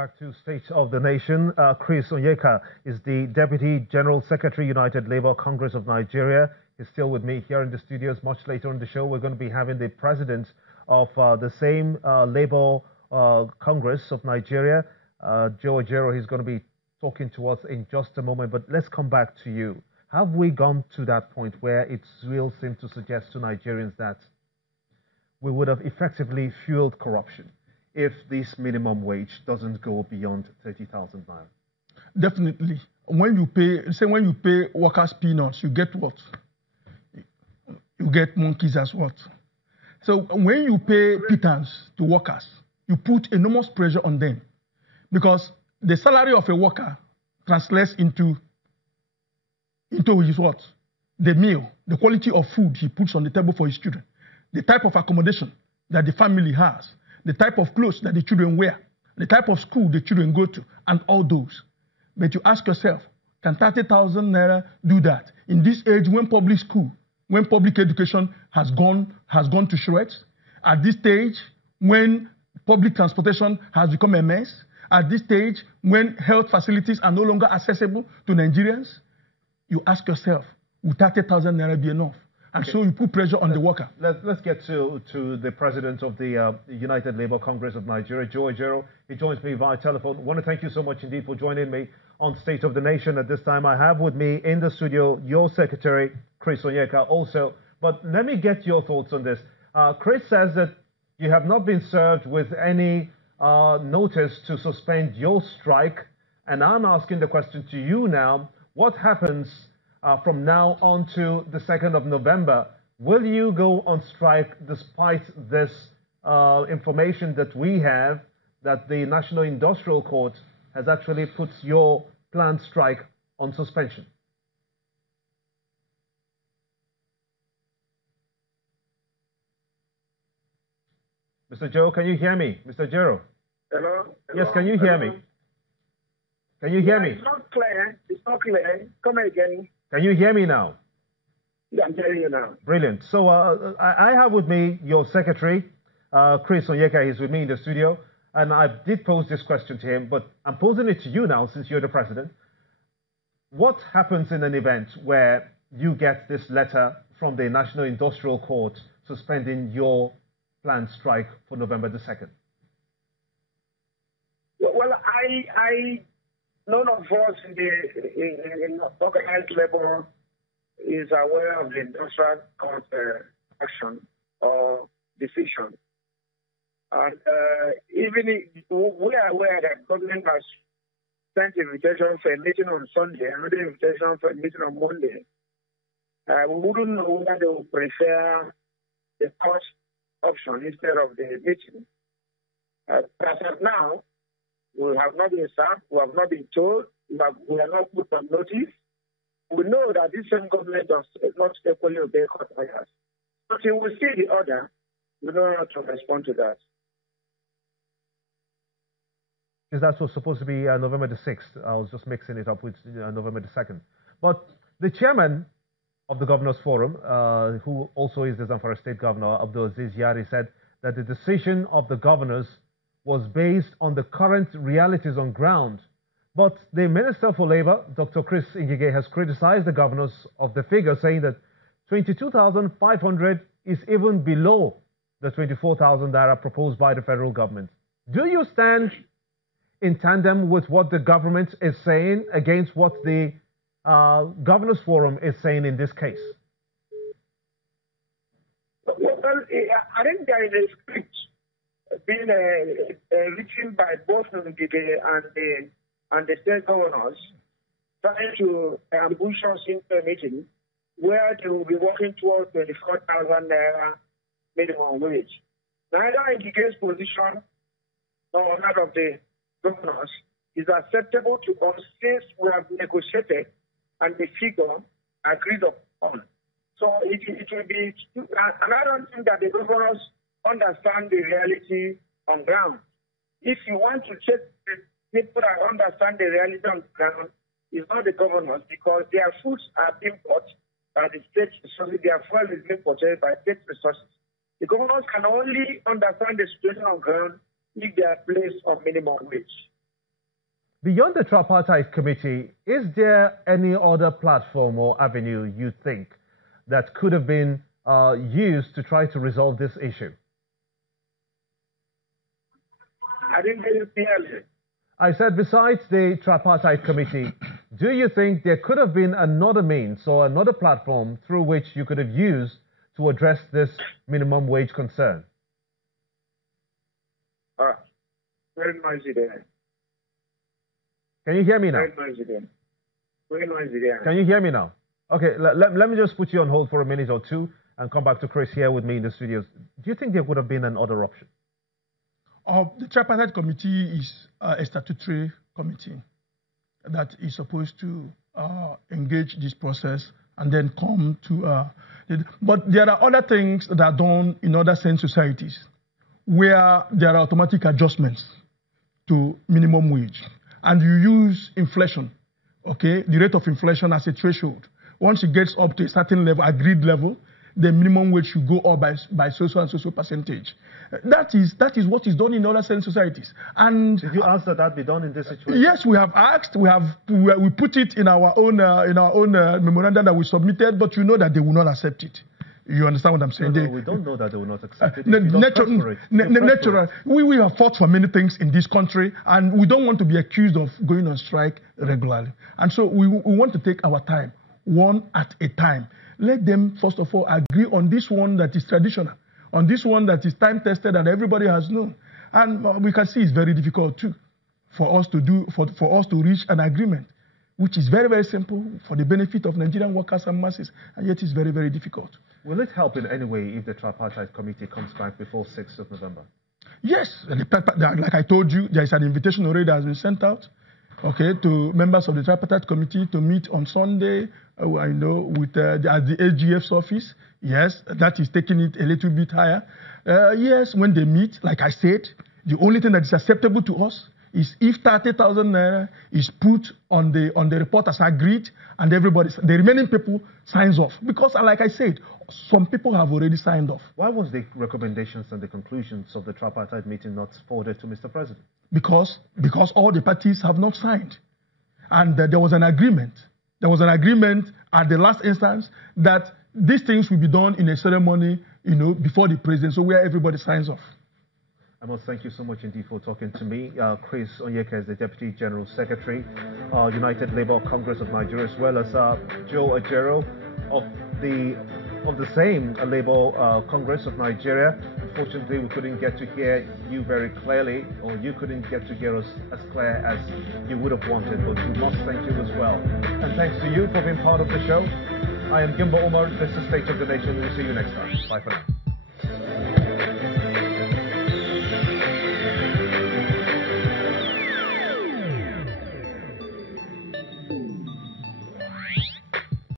back to State of the Nation. Chris Onyeka is the Deputy General Secretary, United Labour Congress of Nigeria. He's still with me here in the studios. Much later in the show, we're going to be having the president of the same Labour Congress of Nigeria, Joe Ojero. He's going to be talking to us in just a moment. But let's come back to you. Have we gone to that point where it will seem to suggest to Nigerians that we would have effectively fueled corruption if this minimum wage doesn't go beyond 30,000 naira? Definitely. When you pay workers peanuts, you get what? You get monkeys as what? So when you pay pittance to workers, you put enormous pressure on them, because the salary of a worker translates into his what? The meal, the quality of food he puts on the table for his children, the type of accommodation that the family has, the type of clothes that the children wear, the type of school the children go to, and all those. But you ask yourself, can 30,000 naira do that in this age when public education has gone to shreds? At this stage when public transportation has become a mess? At this stage when health facilities are no longer accessible to Nigerians? You ask yourself, will 30,000 naira be enough? And okay. So you put pressure on the worker. Let's get to the president of the United Labour Congress of Nigeria, Joe Ojero. He joins me via telephone. I want to thank you so much indeed for joining me on State of the Nation. At this time, I have with me in the studio your secretary, Chris Onyeka, also. But let me get your thoughts on this. Chris says that you have not been served with any notice to suspend your strike. And I'm asking the question to you now, what happens from now on to the 2nd of November? Will you go on strike despite this information that we have that the National Industrial Court has actually put your planned strike on suspension? Mr. Joe, can you hear me? Mr. Jero? Hello? Yes, can you hear me? Can you hear me? It's not clear. It's not clear. Come again. Can you hear me now? Yeah, I'm hearing you now. Brilliant. So I have with me your secretary, Chris Onyeka. He's with me in the studio. And I did pose this question to him, but I'm posing it to you now since you're the president. What happens in an event where you get this letter from the National Industrial Court suspending your planned strike for November the 2nd? Well, none of us in organized labor is aware of the industrial court action or decision. And even if we are aware that government has sent invitation for a meeting on Sunday, another invitation for a meeting on Monday, we wouldn't know whether they would prefer the court option instead of the meeting. As of now, we have not been served, we have not been told, we are not put on notice. We know that this same government does not equally obey court orders. But if we see the order, we don't know how to respond to that. Is that was supposed to be November the 6th? I was just mixing it up with November the 2nd. But the chairman of the Governors Forum, who also is the Zamfara State Governor, Abdul Aziz Yari, said that the decision of the governors was based on the current realities on ground. But the Minister for Labour, Dr. Chris Ngige, has criticized the governors of the figure, saying that 22,500 is even below the 24,000 naira proposed by the federal government. Do you stand in tandem with what the government is saying against what the Governors Forum is saying in this case? Well, I think there is a script being written by both Ngige and the state governors trying to ambush us into a meeting where they will be working towards 24,000 naira minimum wage. Neither Ngige's position nor that of the governors is acceptable to us since we have negotiated and the figure agreed upon. So it will be, and I don't think that the governors understand the reality on ground. If you want to check the people that understand the reality on ground, it's not the governors, because their foods are being bought by the state resources, their fuel is being purchased by state resources. The governors can only understand the situation on ground if they are placed on minimum wage. Beyond the tripartite committee, is there any other platform or avenue you think that could have been used to try to resolve this issue? I didn't get it clearly. I said, besides the tripartite committee, do you think there could have been another means or another platform through which you could have used to address this minimum wage concern? Very noisy there. Can you hear me now? Very noisy there. Very noisy there. Can you hear me now? Okay, let me just put you on hold for a minute or two and come back to Chris here with me in the studios. Do you think there would have been another option? The tripartite committee is a statutory committee that is supposed to engage this process and then come to but there are other things that are done in other sane societies where there are automatic adjustments to minimum wage, and you use inflation, okay, the rate of inflation as a threshold. Once it gets up to a certain level, agreed level, the minimum wage should go up by so and so percentage. That is what is done in other sane societies. And did you ask that be done in this situation? Yes, we have asked. We put it in our own memorandum that we submitted, but you know that they will not accept it. You understand what I'm saying? No, we don't know that they will not accept it. Natural. We have fought for many things in this country, and we don't want to be accused of going on strike regularly. And so we want to take our time, one at a time. Let them, first of all, agree on this one that is traditional, on this one that is time-tested and everybody has known. And we can see it's very difficult, too, for us to reach an agreement, which is very, very simple for the benefit of Nigerian workers and masses, and yet it's very, very difficult. Will it help in any way if the tripartite committee comes back before 6th of November? Yes. Like I told you, there is an invitation already that has been sent out, okay, to members of the tripartite committee to meet on Sunday, I know, at the AGF's office. Yes, that is taking it a little bit higher. Yes, when they meet, like I said, the only thing that is acceptable to us is if 30,000 naira is put on the report as agreed, and everybody, the remaining people signs off. Because, like I said, some people have already signed off. Why was the recommendations and the conclusions of the tripartite meeting not forwarded to Mr. President? Because all the parties have not signed, and there was an agreement. There was an agreement at the last instance that these things will be done in a ceremony, before the president, so where everybody signs off. I must thank you so much indeed for talking to me. Chris Onyeka is the Deputy General Secretary, United Labour Congress of Nigeria, as well as Joe Ajero of the same Labour Congress of Nigeria. Unfortunately, we couldn't get to hear you very clearly, or you couldn't get to hear us as clear as you would have wanted, but we must thank you as well. And thanks to you for being part of the show. I am Gimba Omar. This is State of the Nation. We'll see you next time. Bye for now.